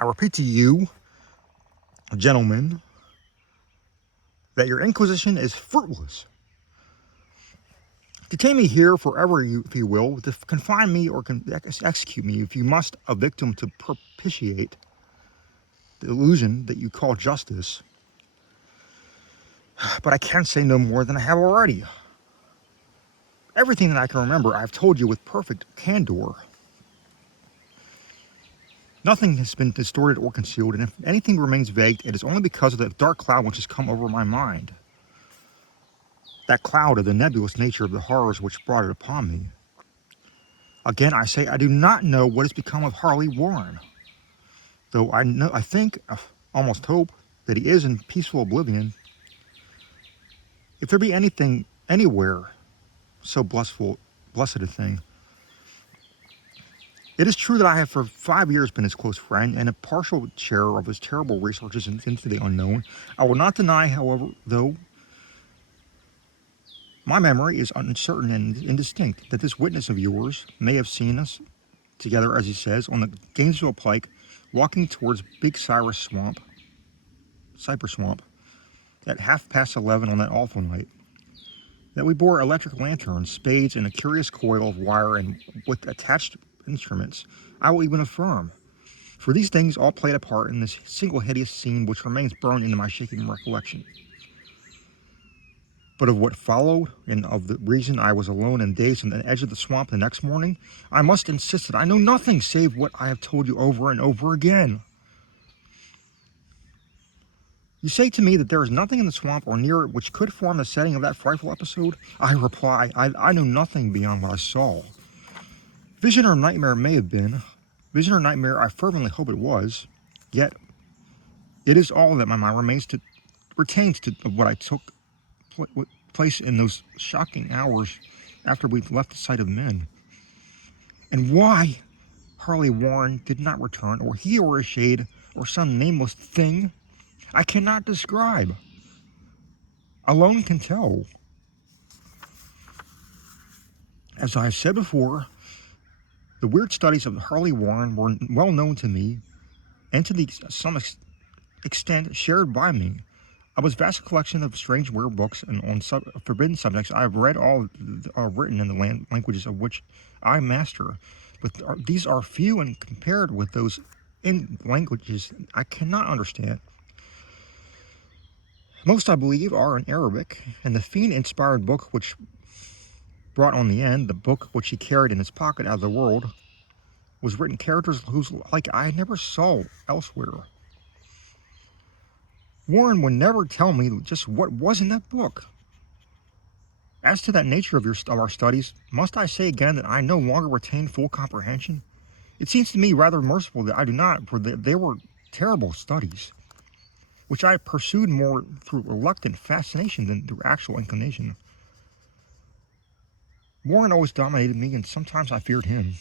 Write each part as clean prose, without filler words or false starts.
I repeat to you, gentlemen, that your inquisition is fruitless. Detain me here forever, if you will, to confine me or execute me if you must, a victim to propitiate the illusion that you call justice. But I can't say no more than I have already. Everything that I can remember, I've told you with perfect candor. Nothing has been distorted or concealed, and if anything remains vague, it is only because of the dark cloud which has come over my mind. That cloud of the nebulous nature of the horrors which brought it upon me. Again, I say I do not know what has become of Harley Warren, though I think, almost hope, that he is in peaceful oblivion. If there be anything, anywhere, so blessed a thing. It is true that I have for 5 years been his close friend and a partial share of his terrible researches into the unknown. I will not deny, however, though my memory is uncertain and indistinct, that this witness of yours may have seen us together, as he says, on the Gainesville Pike, walking towards Big Cypress Swamp, at 11:30 on that awful night. That we bore electric lanterns, spades, and a curious coil of wire, and with attached instruments, I will even affirm. For these things all played a part in this single hideous scene which remains burned into my shaking recollection. But of what followed, and of the reason I was alone and dazed on the edge of the swamp the next morning, I must insist that I know nothing save what I have told you over and over again. You say to me that there is nothing in the swamp or near it which could form the setting of that frightful episode? I reply, I know nothing beyond what I saw. Vision or nightmare it may have been. Vision or nightmare I fervently hope it was. Yet, it is all that my mind retains of what I took place in those shocking hours after we left the sight of men. And why Harley Warren did not return, or he or a shade, or some nameless thing, I cannot describe. Alone can tell. As I have said before, the weird studies of Harley Warren were well known to me, and to some extent shared by me. Of his vast collection of strange weird books and on forbidden subjects, I have read all written in the languages of which I master, but these are few and compared with those in languages I cannot understand. Most, I believe, are in Arabic, and the fiend-inspired book which brought on the end, the book which he carried in his pocket out of the world, was written characters whose like I never saw elsewhere. Warren would never tell me just what was in that book. As to that nature of our studies, must I say again that I no longer retain full comprehension? It seems to me rather merciful that I do not, for they were terrible studies, which I pursued more through reluctant fascination than through actual inclination. Warren always dominated me, and sometimes I feared him.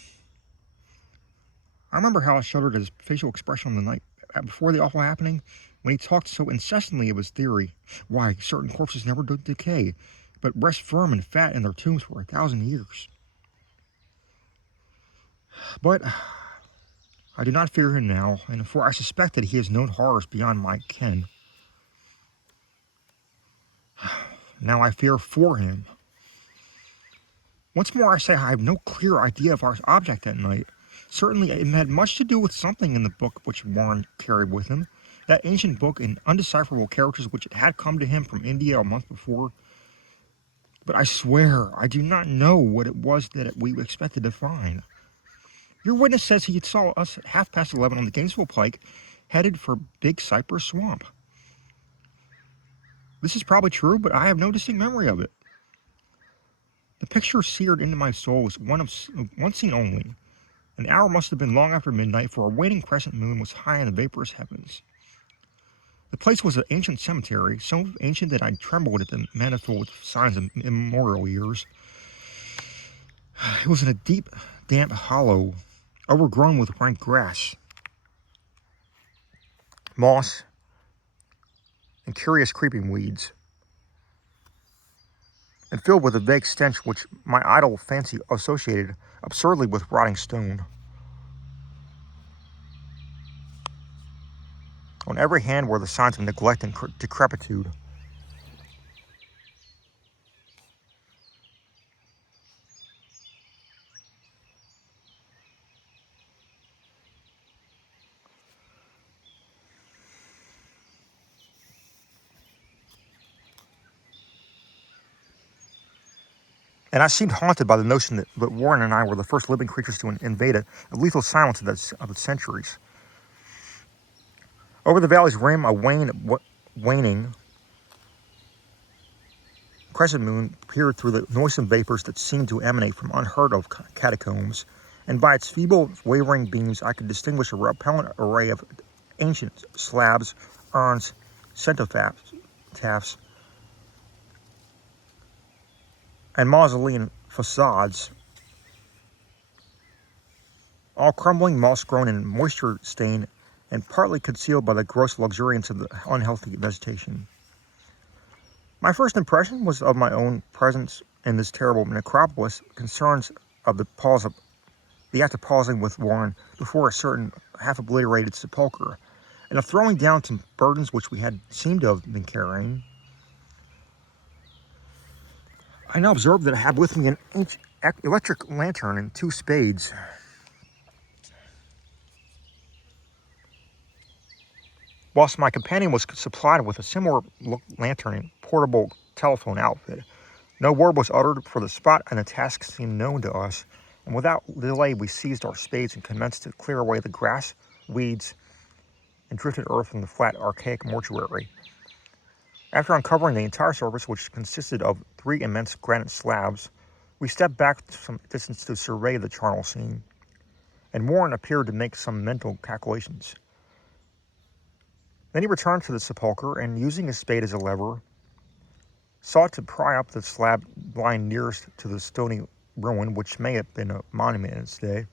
I remember how I shuddered at his facial expression on the night before the awful happening, when he talked so incessantly of his theory. Why, certain corpses never decay, but rest firm and fat in their tombs for 1,000 years. But I do not fear him now, and for I suspect that he has known horrors beyond my ken. Now I fear for him. Once more I say I have no clear idea of our object that night. Certainly it had much to do with something in the book which Warren carried with him, that ancient book in undecipherable characters which had come to him from India a month before. But I swear I do not know what it was that we expected to find. Your witness says he saw us at 11:30 on the Gainesville Pike, headed for Big Cypress Swamp. This is probably true, but I have no distinct memory of it. The picture seared into my soul was one scene only. An hour must have been long after midnight, for a waning crescent moon was high in the vaporous heavens. The place was an ancient cemetery, so ancient that I trembled at the manifold signs of immemorial years. It was in a deep, damp hollow, overgrown with rank grass, moss, and curious creeping weeds, and filled with a vague stench which my idle fancy associated absurdly with rotting stone. On every hand were the signs of neglect and decrepitude. And I seemed haunted by the notion that Warren and I were the first living creatures to invade a lethal silence of the centuries. Over the valley's rim, a waning crescent moon peered through the noisome vapors that seemed to emanate from unheard-of catacombs, and by its feeble, wavering beams I could distinguish a repellent array of ancient slabs, urns, cenotaphs, and mausoleum facades, all crumbling, moss-grown, and moisture-stained, and partly concealed by the gross luxuriance of the unhealthy vegetation. My first impression was of my own presence in this terrible necropolis, concerns of the act of pausing with Warren before a certain half-obliterated sepulchre, and of throwing down some burdens which we had seemed to have been carrying. I now observed that I had with me an ancient electric lantern and 2 spades. Whilst my companion was supplied with a similar lantern and portable telephone outfit. No word was uttered for the spot, and the task seemed known to us, and without delay we seized our spades and commenced to clear away the grass, weeds, and drifted earth from the flat, archaic mortuary. After uncovering the entire surface, which consisted of 3 immense granite slabs, we stepped back some distance to survey the charnel scene, and Warren appeared to make some mental calculations. Then he returned to the sepulchre, and using his spade as a lever, sought to pry up the slab lying nearest to the stony ruin, which may have been a monument in its day.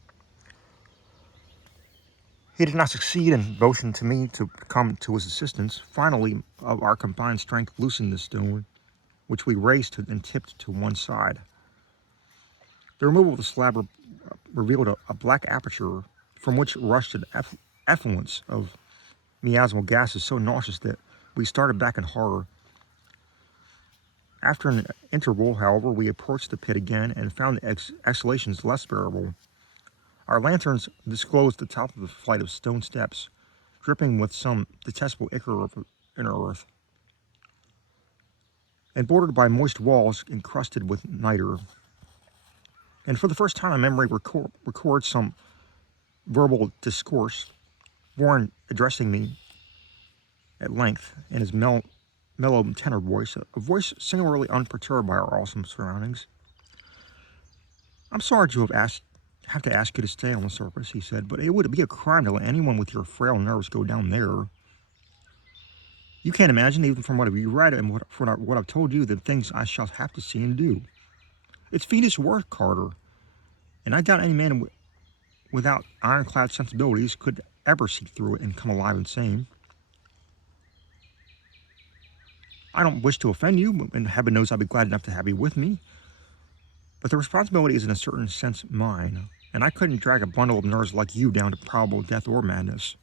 He did not succeed, and motioned to me to come to his assistance. Finally, our combined strength loosened the stone, which we raised and tipped to one side. The removal of the slab revealed a black aperture from which rushed an effluence of miasmal gases so nauseous that we started back in horror. After an interval, however, we approached the pit again and found the exhalations less bearable. Our lanterns disclosed the top of the flight of stone steps, dripping with some detestable ichor of inner earth, and bordered by moist walls encrusted with niter. And for the first time, my memory records some verbal discourse, Warren addressing me at length in his mellow tenor voice, a voice singularly unperturbed by our awesome surroundings. "I'm sorry to have to ask you to stay on the surface," he said, "but it would be a crime to let anyone with your frail nerves go down there. You can't imagine, even from what I've read and what I've told you, the things I shall have to see and do. It's fiendish work, Carter, and I doubt any man without ironclad sensibilities could ever see through it and come alive and sane. I don't wish to offend you, and heaven knows I'd be glad enough to have you with me, but the responsibility is in a certain sense mine, and I couldn't drag a bundle of nerves like you down to probable death or madness.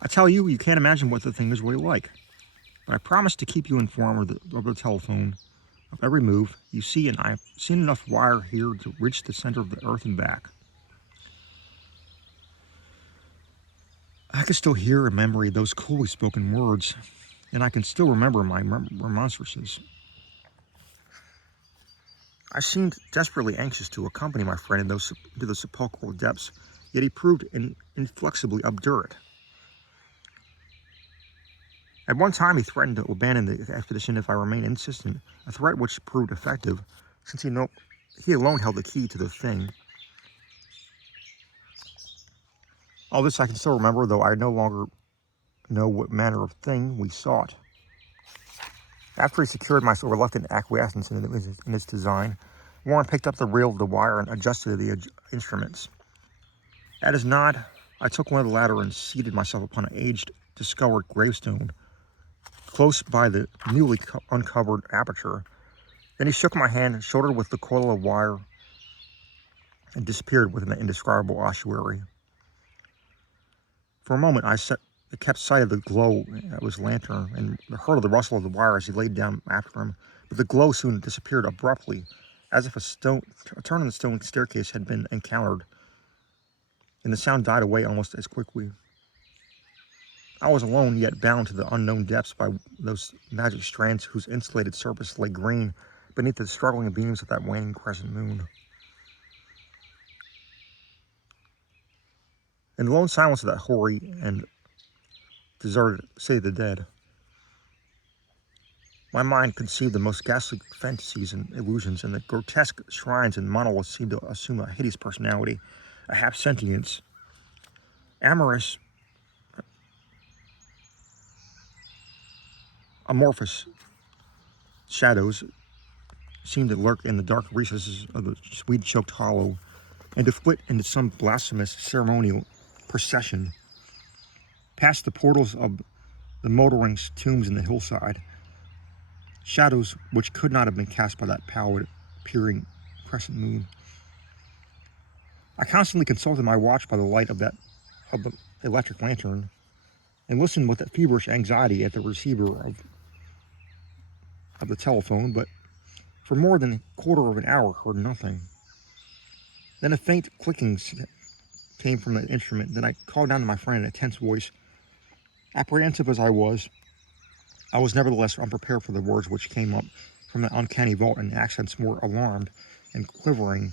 I tell you, you can't imagine what the thing is really like, but I promise to keep you informed over the telephone of every move you see, and I've seen enough wire here to reach the center of the earth and back." I can still hear in memory those coolly spoken words, and I can still remember my remonstrances. I seemed desperately anxious to accompany my friend into the sepulchral depths, yet he proved inflexibly obdurate. At one time, he threatened to abandon the expedition if I remained insistent, a threat which proved effective, since he alone held the key to the thing. All this I can still remember, though I no longer know what manner of thing we sought. After he secured my reluctant acquiescence in its design, Warren picked up the reel of the wire and adjusted the instruments. At his nod, I took one of the latter and seated myself upon an aged, discolored gravestone close by the newly uncovered aperture. Then he shook my hand and shouldered with the coil of wire and disappeared within the indescribable ossuary. For a moment I sat It kept sight of the glow of his lantern and heard of the rustle of the wire as he laid down after him. But the glow soon disappeared abruptly, as if a turn in the stone staircase had been encountered, and the sound died away almost as quickly. I was alone, yet bound to the unknown depths by those magic strands whose insulated surface lay green beneath the struggling beams of that waning crescent moon. In the lone silence of that hoary and deserted city of the dead, my mind conceived the most ghastly fantasies and illusions, and the grotesque shrines and monoliths seemed to assume a hideous personality, a half-sentience, amorous, amorphous shadows seemed to lurk in the dark recesses of the weed-choked hollow, and to flit into some blasphemous ceremonial procession past the portals of the motoring tombs in the hillside, shadows which could not have been cast by that pallid, peering crescent moon. I constantly consulted my watch by the light of the electric lantern, and listened with that feverish anxiety at the receiver of the telephone, but for more than a quarter of an hour heard nothing. Then a faint clicking came from the instrument. Then I called down to my friend in a tense voice. Apprehensive as I was nevertheless unprepared for the words which came up from that uncanny vault in accents more alarmed and quivering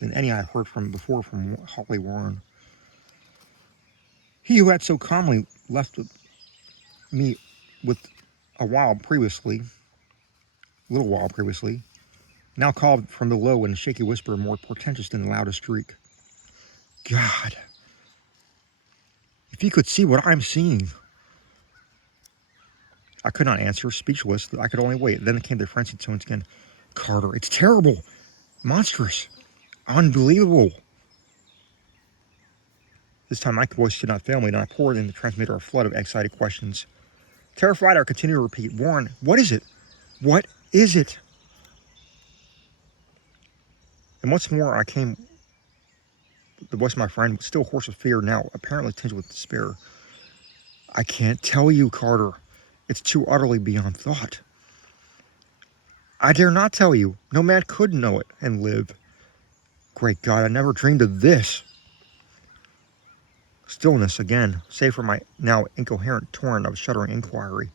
than any I had heard before from Holly Warren. He who had so calmly left me with a little while previously, now called from below in a shaky whisper more portentous than the loudest shriek. God, if you could see what I'm seeing. I could not answer, speechless. I could only wait. Then came the frenzied tones again. Carter, it's terrible, monstrous, unbelievable. This time my voice did not fail me, and I poured in the transmitter a flood of excited questions. Terrified, I continued to repeat, Warren, what is it? What is it? And once more I came, the voice of my friend, still hoarse with fear, now apparently tinged with despair. I can't tell you, Carter. It's too utterly beyond thought. I dare not tell you. No man could know it and live. Great God, I never dreamed of this. Stillness again, save for my now incoherent torrent of shuddering inquiry.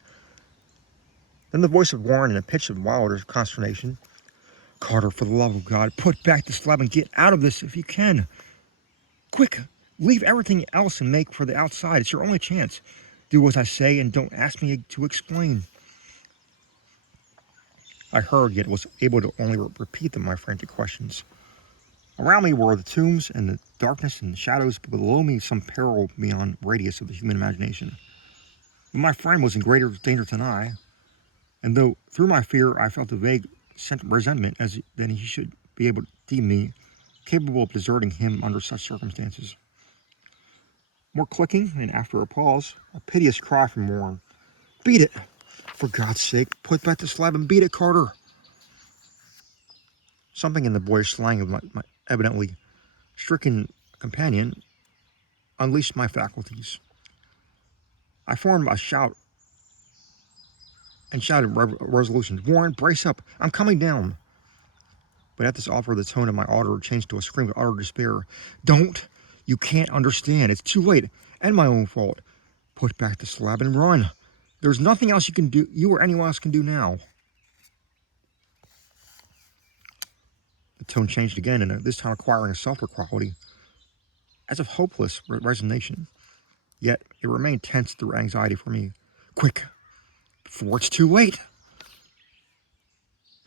Then the voice of Warren in a pitch of wilder consternation. Carter, for the love of God, put back the slab and get out of this if you can. Quick, leave everything else and make for the outside. It's your only chance. Do as I say and don't ask me to explain. I heard, yet was able to only repeat them, my frantic questions. Around me were the tombs and the darkness and the shadows, but below me some peril beyond radius of the human imagination. But my friend was in greater danger than I, and though through my fear I felt a vague resentment then he should be able to deem me capable of deserting him under such circumstances. More clicking, and after a pause, a piteous cry from Warren. Beat it! For God's sake, put back the slab and beat it, Carter! Something in the boyish slang of my evidently stricken companion unleashed my faculties. I formed a shout and shouted resolution. Warren, brace up! I'm coming down! But at this offer, the tone of my order changed to a scream of utter despair. Don't! You can't understand. It's too late, and my own fault. Put back the slab and run. There's nothing else you can do, you or anyone else can do now. The tone changed again, and this time acquiring a softer quality, as of hopeless resignation. Yet it remained tense through anxiety for me. Quick, before it's too late.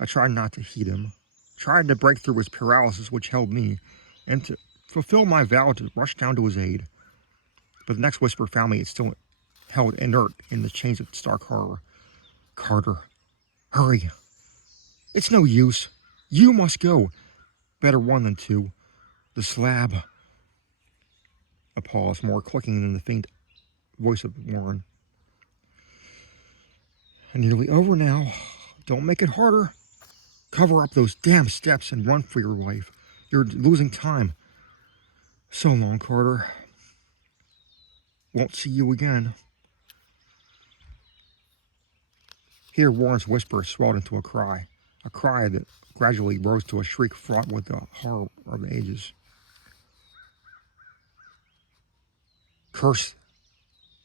I tried not to heed him, tried to break through his paralysis which held me, and to fulfill my vow to rush down to his aid. But the next whisper found me still held inert in the chains of stark horror. Carter, hurry. It's no use. You must go. Better one than two. The slab. A pause, more clicking than the faint voice of Warren. Nearly over now. Don't make it harder. Cover up those damn steps and run for your life. You're losing time. So long, Carter. Won't see you again. Here Warren's whisper swelled into a cry that gradually rose to a shriek fraught with the horror of the ages. Curse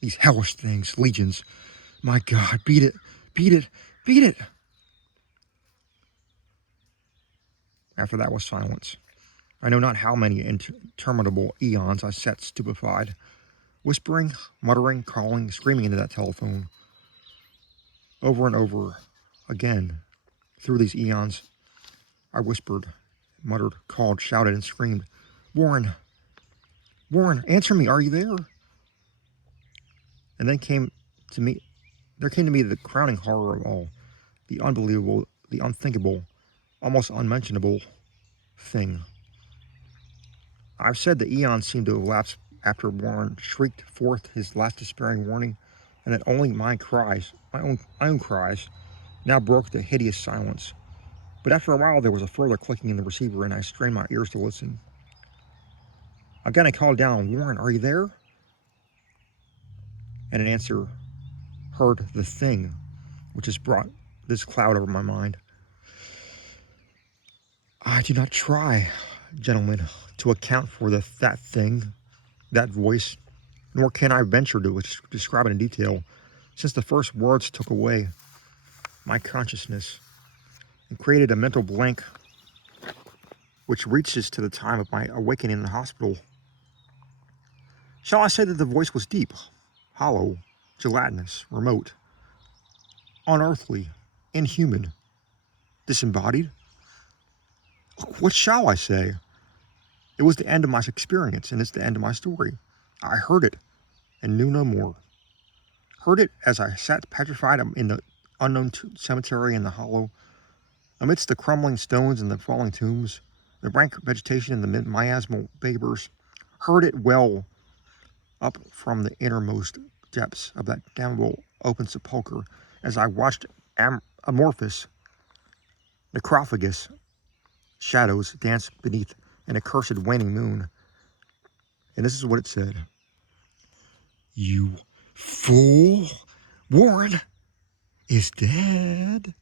these hellish things, legions. My God, beat it, beat it, beat it. After that was silence. I know not how many interminable eons I sat stupefied, whispering, muttering, calling, screaming into that telephone. Over and over again, through these eons, I whispered, muttered, called, shouted, and screamed, Warren, Warren, answer me, are you there? And then there came to me the crowning horror of all, the unbelievable, the unthinkable, almost unmentionable thing. I've said the eons seemed to elapse after Warren shrieked forth his last despairing warning, and that only my own cries, now broke the hideous silence. But after a while there was a further clicking in the receiver, and I strained my ears to listen. Again I called down, Warren, are you there? And in answer, heard the thing, which has brought this cloud over my mind. I do not try, gentlemen, to account for that thing, that voice, nor can I venture to describe it in detail, since the first words took away my consciousness and created a mental blank which reaches to the time of my awakening in the hospital. Shall I say that the voice was deep, hollow, gelatinous, remote, unearthly, inhuman, disembodied? What shall I say? It was the end of my experience, and it's the end of my story. I heard it, and knew no more. Heard it as I sat petrified in the unknown cemetery in the hollow, amidst the crumbling stones and the falling tombs, the rank vegetation and the miasmal vapors. Heard it well up from the innermost depths of that damnable open sepulchre, as I watched amorphous, necrophagous shadows dance beneath an accursed waning moon. And this is what it said. You fool! Warren is dead.